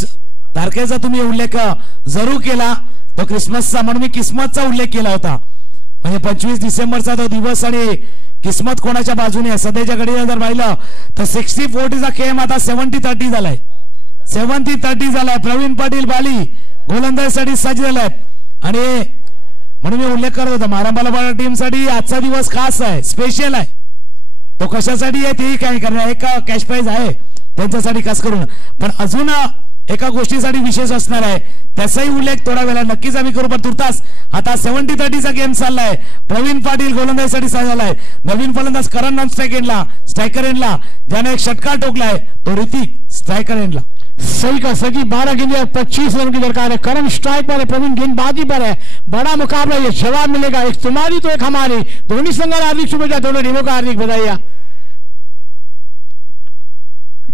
तारखेचा तुम्ही उल्लेख जरूर केला, तो क्रिसमसचा म्हणून मी किस्मतचा उल्लेख केला होता, म्हणजे 25 डिसेंबरचा तो दिवस आणि किस्मत कोणाच्या बाजूने आहे। सध्याच्या घडीला जर पाहिलं तर 60-40 चा खेळ आता 70-30 झालाय, 70-30 झालाय। प्रवीण पाटील बाली गोलंदाजीसाठी सज्ज झालेत आणि म्हणून मी उल्लेख करत होता मारंबलपाडा टीम साठी आजचा दिवस खास आहे, स्पेशल आहे। तो कशासाठी आहे तेही काय करणार, एक कॅश प्राइज आहे त्यांच्यासाठी खास करून, पण अजून एका गोष्टीसाठी विशेष असणार आहे, त्याचाही उल्लेख थोडा वेळा नक्कीच आम्ही करू। पण तुर्तास आता 70-30 चा गेम चाललाय, प्रवीण पाटील गोलंदाजीसाठी सज्ज झालाय, नवीन फलंदाज करण नॉन स्ट्रायकर एंडला ज्याने एक षटकार ठोकलाय तो ऋतिक स्ट्रायकर एंडला। सही का सही, 12 गेंदें 25 रन की दरकार है, करण स्ट्राइक पर है, प्रवीण गेंदबाजी पर है, बड़ा मुकाबला, ये जवाब मिलेगा, एक तुम्हारी तो एक हमारी, दोनों संघाला हार्दिक शुभेच्छा, दोनों टीमों का हार्दिक बधाई।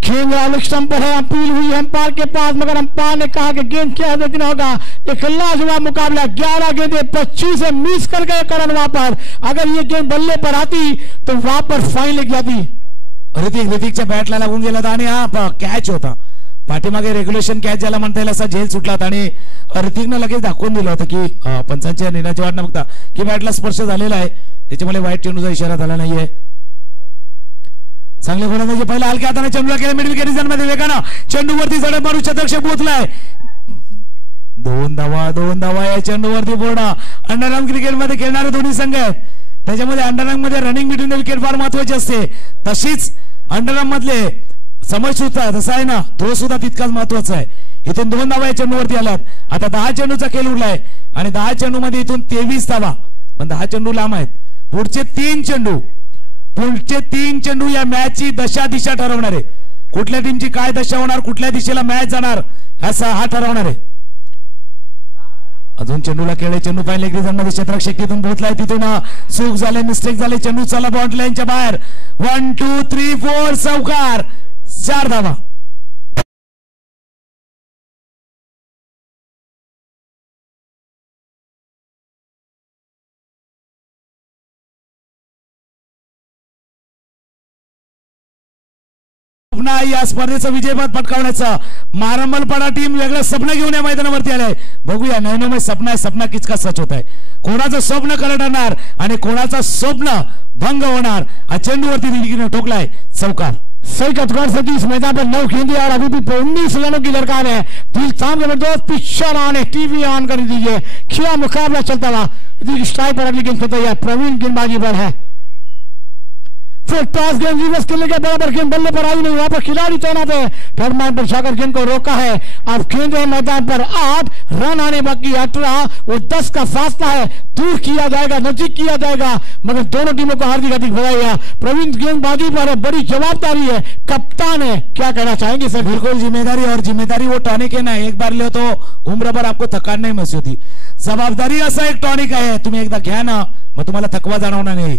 गेंद अलग स्टंप पर है, अपील हुई अंपायर के पास मगर अंपायर ने कहा कि गेंद क्या देना होगा। एक लाजवाब मुकाबला, 11 गेंदें 25 से मिस कर गए करण वहां पर, अगर ये गेंद बल्ले पर आती तो वहां पर फाइन लग जाती। ऋतिकच्या बॅटला लागून गेला आणि हा कॅच होता, पाठीमागे रेग्युलेशन कॅच ज्याला म्हणता येईल असा झेल सुटला होता आणि ऋतिकनं लगेच दाखवून दिलं होतं की पंचांच्या निर्णयाची वाट न बघता की बॅटला स्पर्श झालेला आहे, त्याच्यामुळे वाईट चेंडूचा इशारा झाला नाहीये। चांगले गोलंदाजी, पहिला हलक्या हाताने चेंडूला केले, मिड विकेट मध्ये वेगानं चेंडूवरती झडप मारू क्षेत्ररक्षक पोहोचलाय, 2 धावा या चेंडूवरती बोर्ड। अंडरआर्म क्रिकेट मध्ये खेळणारे दोन्ही संघ आहेत, त्याच्यामध्ये अंडरआर्म मध्ये रनिंग बिटवीन द विकेट फार महत्वाची असते, तशीच अंडरआर्म मधले समज सुद्धा तसा आहे ना, तो सुद्धा तितकाच महत्वाचा आहे। इथून 2 धावा या चेंडूवरती आल्यात, आता 10 चेंडूचा खेळ उरलाय आणि 10 चेंडू मध्ये इथून 23 धावा, पण 10 चेंडू लांब आहेत। पुढचे 3 चेंडू या मॅचची दशा दिशा ठरवणार आहे, कुठल्या टीमची काय दशा होणार, कुठल्या दिशेला मॅच जाणार असा हा ठरवणार आहे। अजून चेंडूला खेळले, चेंडू पाहिले मध्ये क्षेत्ररक्षक तिथून पोहोचलाय, तिथून चूक झाले, मिस्टेक झाले, चेंडू चला बाउंड्री लाईनच्या बाहेर, 1 2 3 4 चौकार, 4 धावा। या स्पर्धेचं विजयपद पटकावण्याचं मारंबलपाडा टीम वेगळं स्वप्न घेऊन या मैदानावरती आलंय। बघूया नैनोमय सपना किसका सच होत आहे, कोणाचं स्वप्न खरं ठरणार आणि कोणाचं स्वप्न भंग होणार। चेंडूवरती ठोकलाय चौकार। सही कटकार से इस मैदान पर 9 गेंदें और अभी भी 19 रनों की दरकार है। दिल थाम जबरदस्त पिक्चर ऑन है, टीवी ऑन कर दीजिए, क्या मुकाबला चलता हुआ। स्ट्राइक पर अगली गेंद खेलता है, प्रवीण गेंदबाजी पर है, फिर टॉस गेंद रिवर्स खेलने के बराबर गेंद बल्ले पर आई नहीं, वहां पर खिलाड़ी तैनात है, थर्ड मैन पर जाकर गेंद को रोका है। अब गेंद है मैदान पर 8 रन आने बाकी 18 और 10 का फासला है, दूर किया जाएगा, नजीक किया जाएगा, मगर दोनों टीमों को हार्दिक हार्दिक बधाई। प्रवीण गेंदबाजी पर है, बड़ी जवाबदारी है, कप्तान है, क्या कहना चाहेंगे सर? बिल्कुल जिम्मेदारी, और जिम्मेदारी वो टॉनिक है ना, एक बार ले तो उम्र भर आपको थकान नहीं महसूस होती। जबाबदारी असा एक टॉनिक आहे, तुम्ही एकदा घ्या ना मग तुम्हाला थकवा जाणवणार नाही।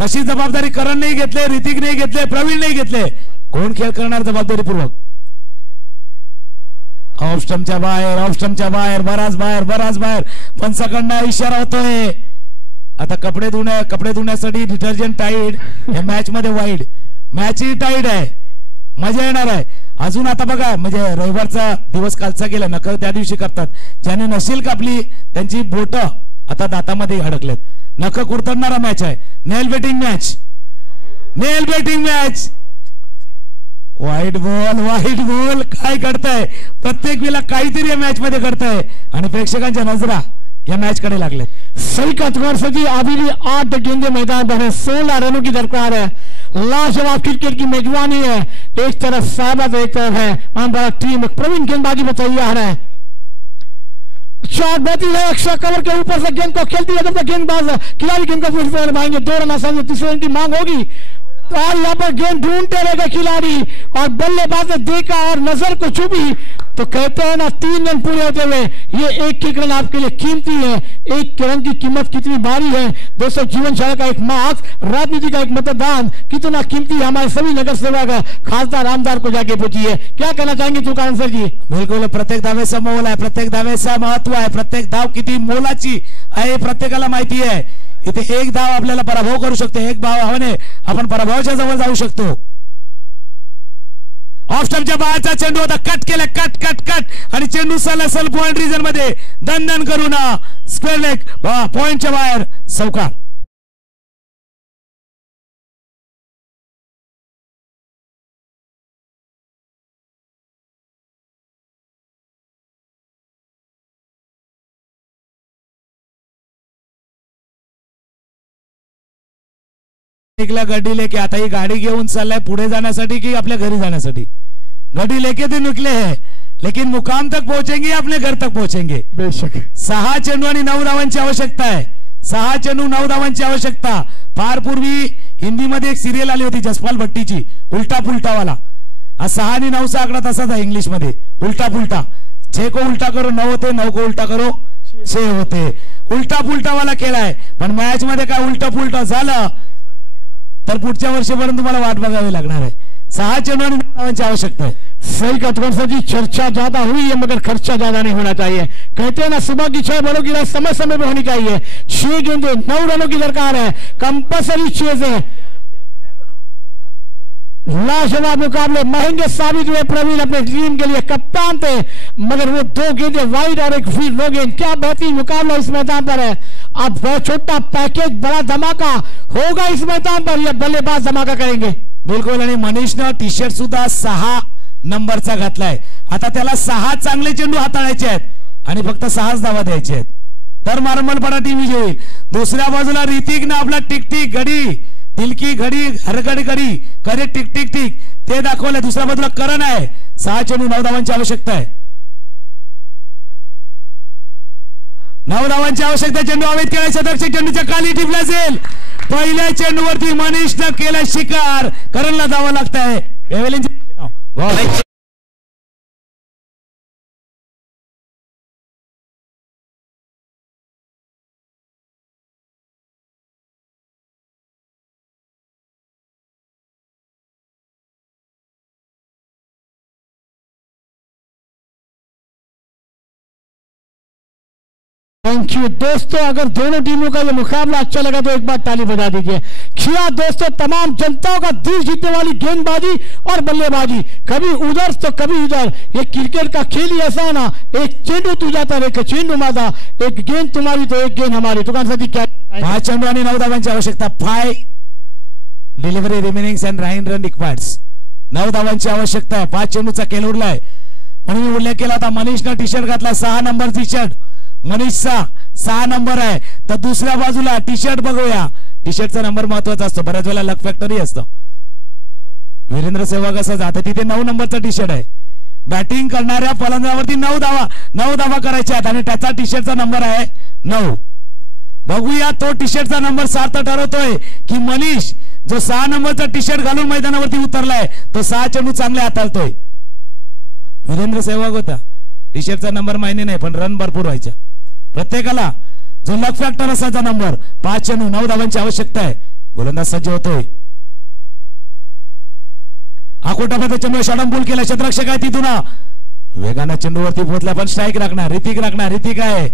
तशी जबाबदारी करण नाही घेतले, ऋतिक नाही घेतले, प्रवीण नाही घेतले. कोण खेळ करणार जबाबदारीपूर्वक? ऑफ स्टंपच्या बाहेर, बराच बाहेर. पंचाकडनं इशारा होतोय. आता कपडे धुण्यासाठी डिटर्जंट टाईड, या मॅच मध्ये वाईड, मॅच ही टाईड आहे, मजा येणार आहे अजून. आता बघा, म्हणजे रविवारचा दिवस कालचा गेला, नकल त्या दिवशी करतात. ज्याने नशील कापली त्यांची बोट आता दातामध्ये अडकलेत. नख कुरतडणारा मॅच आहे, नेल बेटिंग मॅच. वाईट बॉल काय घडतंय? प्रत्येक वेळेला काहीतरी या मॅच मध्ये घडतंय आणि प्रेक्षकांच्या नजरा या मैच कडे लागले. सही का तुम्हारे सजी अभी भी 8 गेंदे मैदान पर है, 16 रनों की दरकार है. लाजवाब क्रिकेट की मेजबानी है. एक तरफ साहबाद, एक तरफ है हमारा टीम प्रवीण गेंदबाजी में तैयार है. शॉट बहती है, एक्स्ट्रा कवर के ऊपर से गेंद को खेलती है, जब तक गेंदबाज खिलाड़ी गेंद को फिर लगाएंगे. 2 रन आसानी, तीसरे रन की मांग होगी. और यहाँ पर गेंद ढूंढते रहेगा खिलाड़ी और बल्लेबाज ने देखा और नजर को चुभी तो कहते हैं ना 3 रन पूरे होते हुए ये एक रन आपके लिए कीमती है. 1 रन की कीमत कितनी भारी है दोस्तों. जीवन शैली का एक मार्क्स, राजनीति का एक मतदान कितना कीमती है. हमारे सभी नगर सेवक खासदार आमदार को जाके पूछिए. क्या कहना चाहेंगे तुकाराम सर जी? बिल्कुल, प्रत्येक धावेचा मोल आहे, प्रत्येक धावेचा महत्व आहे, प्रत्येक धाव किती मोलाची आहे प्रत्येकाला माहिती आहे. इथे एक धाव आपल्याला पराभव करू शकते, एक धाव हवाने आपण पराभवाच्या जवळ जाऊ शकतो. ऑफ स्टंपच्या बाहेरचा चेंडू होता, कट केला, कट आणि चेंडू सल पॉइंट रिजन मध्ये दणदण करून स्क्वेअर लेग पॉइंटच्या बाहेर चौकार. गाड़ी लेके आता, ही गाड़ी घेऊन चाललाय पुढे जाण्यासाठी की आपल्या घरी जाण्यासाठी? गाड़ी लेके तो निकले हैं लेकिन मुकाम तक पहुंचेंगे, अपने घर तक पहुंचेंगे. बेशक 6 चेंडू आणि 9 धावांची आवश्यकता आहे. 6 चेंडू 9 धावांची आवश्यकता. फार पूर्वी हिंदी मध्ये एक सिरियल आली होती जसपाल भट्टीची, उलटा पुलटा वाला. 6 आणि 9चा आकडा तसाच आहे इंग्लिश मध्ये, उलटा पुलटा. 6 को उलटा करो 9 होते, 9 को उलटा करो 6 होते. उलटा पुलटा वाला खेळ आहे. पण मॅच मध्ये काय उलटा पुलटा झालं तर पुढच्या वर्षीपर्यंत तुम्हाला वाट बघावी लागणार आहे. 6 चेंडू आणि 9 धावांची आवश्यकता है. सही का तुकाराम सर जी, चर्चा ज्यादा हुई है मगर खर्चा ज्यादा नहीं होना चाहिए. कहते हैं ना सुबह की 6 बॉलों की समय समय पे होनी चाहिए. 6 गेंदे 9 रनों की दरकार है, कंपल्सरी चेज़ें. लाजवाब मुकाबले महंगे साबित हुए. प्रवीण अपने टीम के लिए कप्तान थे मगर वो 2 गेंदें वाइड और एक फील्ड नो गेंद. क्या बेहतरीन मुकाबला इस मैदान पर है. अब बहुत छोटा पैकेज बड़ा धमाका होगा इस मैदान पर, या बल्लेबाज धमाका करेंगे. बिल्कुल, आणि मनीषनं टी शर्ट सुद्धा 6 नंबरचा घातलाय. आता त्याला 6 चांगले चेंडू हाताळायचे आहेत आणि फक्त 6च धावा द्यायचे आहेत तर मारमलपाडा टीम विजयी होईल. दुसऱ्या बाजूला ऋतिकनं आपला टिक घडी, दिलकी घडी, हरगडी घडी करे टिक ते दाखवलं. दुसऱ्या बाजूला करण आहे. 6 चेंडू 9 धावांची आवश्यकता आहे. 9 धावांची आवश्यकता. चेंडू हवेत केला, शतक चेंडूच्या खाली टिपला जाईल. पहिल्या चेंडूवरती मनीषनं केला शिकार, करणला जावं लागतंय. थैंक यू दोस्तों. अगर दोनों टीमों का ये मुकाबला अच्छा लगा तो एक बार ताली बजा दीजिए. खिया दोस्तों तमाम जनताओं का दिल जीतने वाली गेंदबाजी और बल्लेबाजी, कभी उधर तो कभी उधर. ये क्रिकेट का खेल ही ऐसा है ना, एक चेंडू तू जाता है, एक चेंडू माझा, एक गेंद तुम्हारी तो एक गेंद हमारी. तो साठी क्या 5 चेंडू आणि 9 धावांची आवश्यकता. 5 डिलिव्हरी रिमेनिंग्स अँड 9 रन रिक्वायर्ड्स. 9 धावांची आवश्यकता आहे. 5 चेंडूचा खेळ उरलाय म्हणून मी उल्लेख केला होता. मनीषनं टी शर्ट घातला, 6 नंबर टी शर्ट मनीषचा 6 नंबर आहे. तर दुसऱ्या बाजूला टी शर्ट बघूया. टी शर्टचा नंबर महत्वाचा असतो, बऱ्याच वेळेला लक फॅक्टरी असतो. वीरेंद्र सेहवाग असं जातं, तिथे 9 नंबरचा टी शर्ट आहे. बॅटिंग करणाऱ्या फलंदाजावरती 9 धावा करायच्या आहेत आणि त्याचा टी शर्टचा नंबर आहे 9. बघूया तो टी शर्टचा नंबर सार्थ ठरवतोय की मनीष जो 6 नंबरचा टी शर्ट घालून मैदानावरती उतरलाय तो 6 चेंडू चांगले हाताळतोय. वीरेंद्र सेहवाग होता. टी शर्टचा नंबर मायने नाही पण रन भरपूर व्हायच्या प्रत्येकाला. जो लक फॅक्टर असायचा नंबर. 5 चेंडू 9 धावांची आवश्यकता आहे. गोलंदाज सज्ज होतोय. आकोटामध्ये चेंडू षडंपूल केला. क्षेत्ररक्षक आहे तिथून वेगाने चेंडूवरती पोहोचला पण स्ट्राईक राखणार. ऋतिक आहे.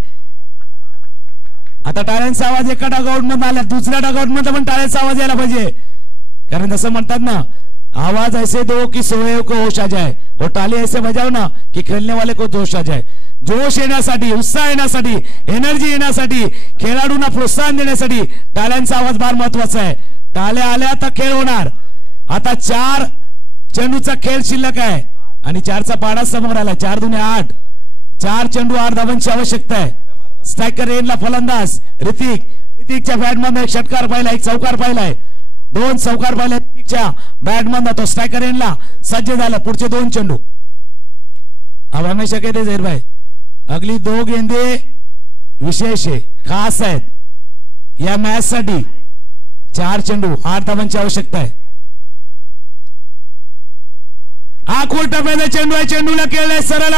आता टाळ्यांचा आवाज एका डगआउट मध्ये आला. दुसऱ्या डगआउट मध्ये पण टाळ्यांचा आवाज यायला पाहिजे. कारण जसं म्हणतात ना, आवाज ऐसे दो कि सोए को होश आ जाए और ताली ऐसे बजाओ ना कि खेलने वाले को जोश आ जाए. जोश येण्यासाठी, उत्साह येण्यासाठी, एनर्जी येण्यासाठी, खेळाडूंना प्रोत्साहन देण्यासाठी टाळ्यांचा आवाज फार महत्वाचा आहे. टाळ्या आल्या तर खेळ होणार. आता 4 चेंडूचा खेळ शिल्लक आहे आणि 4चा पाडा समोर आला. 4 दुने 8. 4 चेंडू 8 धावांची आवश्यकता आहे. स्ट्रायकर एंडला फलंदाज ऋतिकच्या बॅटमध्ये एक षटकार पाहिला, एक चौकार पाहिलाय, 2 चौकार पाहिले ऋतिकच्या बॅटमध्ये. तो स्ट्रायकर एंडला सज्ज झाला. पुढचे 2 चेंडू. अब हमेशा कहते जहीर भाई, अगली 2 गेंदे विशेष है, खास आहेत या मॅच साठी. 4 चेंडू 8 धावांची आवश्यकता आहे. हा टप्प्याचा चेंडू आहे. चेंडूला खेळलाय सरळ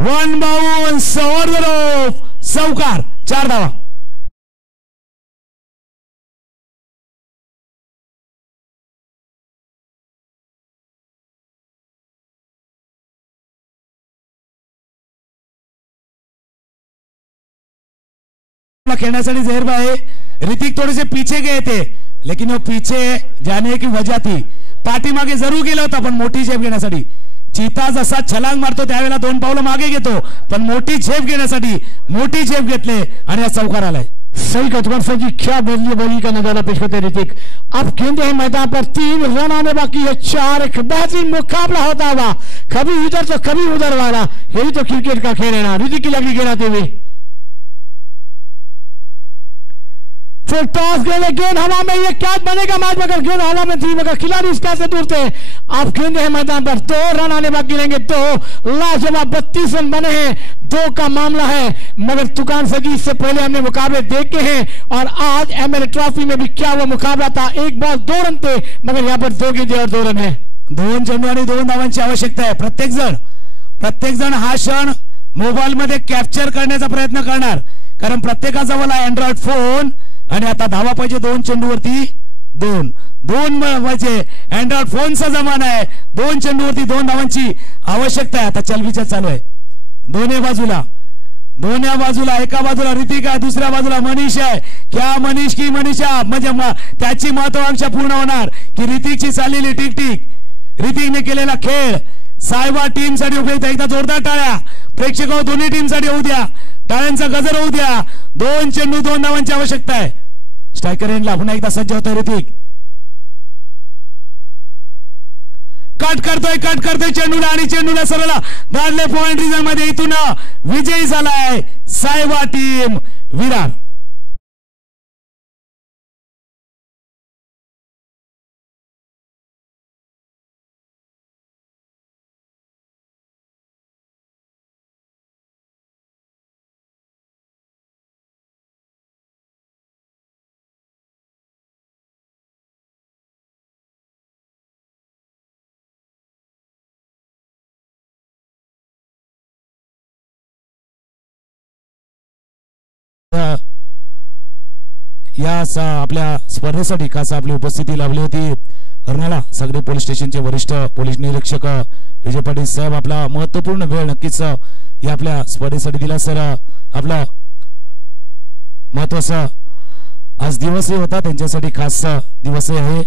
1 बाउन्स ओव्हर द रोप. चौकार. 4 धावा. खेलने जहर भाई ऋतिक थोड़े से पीछे गए थे, लेकिन वो पीछे जाने की वजह थी. पाठीमागे जरूर गेला होता पण मोठी झेप घेण्यासाठी. चीता जसा छलांग मारतो त्यावेळेला 2 पावलं मागे घेतो, पण मोठी झेप घेण्यासाठी मोठी झेप घेतले आणि या चौकार आलाय. सही कदम से जी क्या बल्लेबाजी का नजारा पेश करते ऋतिक. अब गेंदे हैं मैदान पर, 3 रन आने बाकी है. 4 एक बेहतरीन मुकाबला होता हुआ, कभी इधर तो कभी उधर वाला. यही तो क्रिकेट का खेल है ना. ऋतिक की लगी गेंद आते हुए फिर टॉस गेंद, गेंद हवा में. ये क्या बनेगा मैच मगर गेंद हवा में थी मगर खिलाड़ी इस से दूर थे. अब गेंदे हैं मैदान पर, 2 रन आने बाकी रहेंगे. 2 लाजवाब 32 रन बने हैं. 2 का मामला है मगर तुकान सजी इससे पहले हमने मुकाबले देखे हैं और आज एमएल ट्रॉफी में भी क्या वो मुकाबला था. 1 बॉल 2 रन थे मगर यहाँ पर 2 गेंदे और 2 रन है. 2 चेंडू आणि 2 धावांची आवश्यकता आहे. प्रत्येक जण हा क्षण मोबाईल मध्ये कॅप्चर करण्याचा प्रयत्न करणार, कारण प्रत्येकाजवळ अँड्रॉइड फोन आणि आता धावा पाहिजे 2 चेंडूवरती 2 पाहिजे. अँड्रॉइड फोनचा जमाना आहे. 2 चेंडूवरती 2 धावांची आवश्यकता आहे. आता चलविचा चालू आहे दोन्ही बाजूला. एका बाजूला ऋतिक आहे, दुसऱ्या बाजूला मनीष आहे. क्या मनीष की मनीषा म्हणजे त्याची महत्वाकांक्षा पूर्ण होणार की ऋतिकची चाललेली टिक ऋतिकने केलेला खेळ सायबा टीम साठी उपयुक्त. एकदा जोरदार टाळ्या प्रेक्षक दोन्ही टीम साठी होऊ द्या. टाळ्यांचा गजर होऊ द्या. 2 चेंडू 2 धावांची आवश्यकता आहे. स्ट्रायकर एंडला पुन्हा एकदा सज्ज होतोय ऋतिक. कट करतोय चेंडूला आणि चेंडूला सरळ दादले पॉइंट रिझन मध्ये. इथून विजयी झालाय सायबा टीम विरार. या आपल्या स्पर्धेसाठी खास आपली उपस्थिती लाभली होती हरणाला सगळे पोलीस स्टेशनचे वरिष्ठ पोलीस निरीक्षक विजय पाटील साहेब. आपला महत्त्वपूर्ण वेळ नक्कीच या आपल्या स्पर्धेसाठी दिला सर. आपला महत्त्वाचा आज दिवसही होता त्यांच्यासाठी खास दिवसही आहे.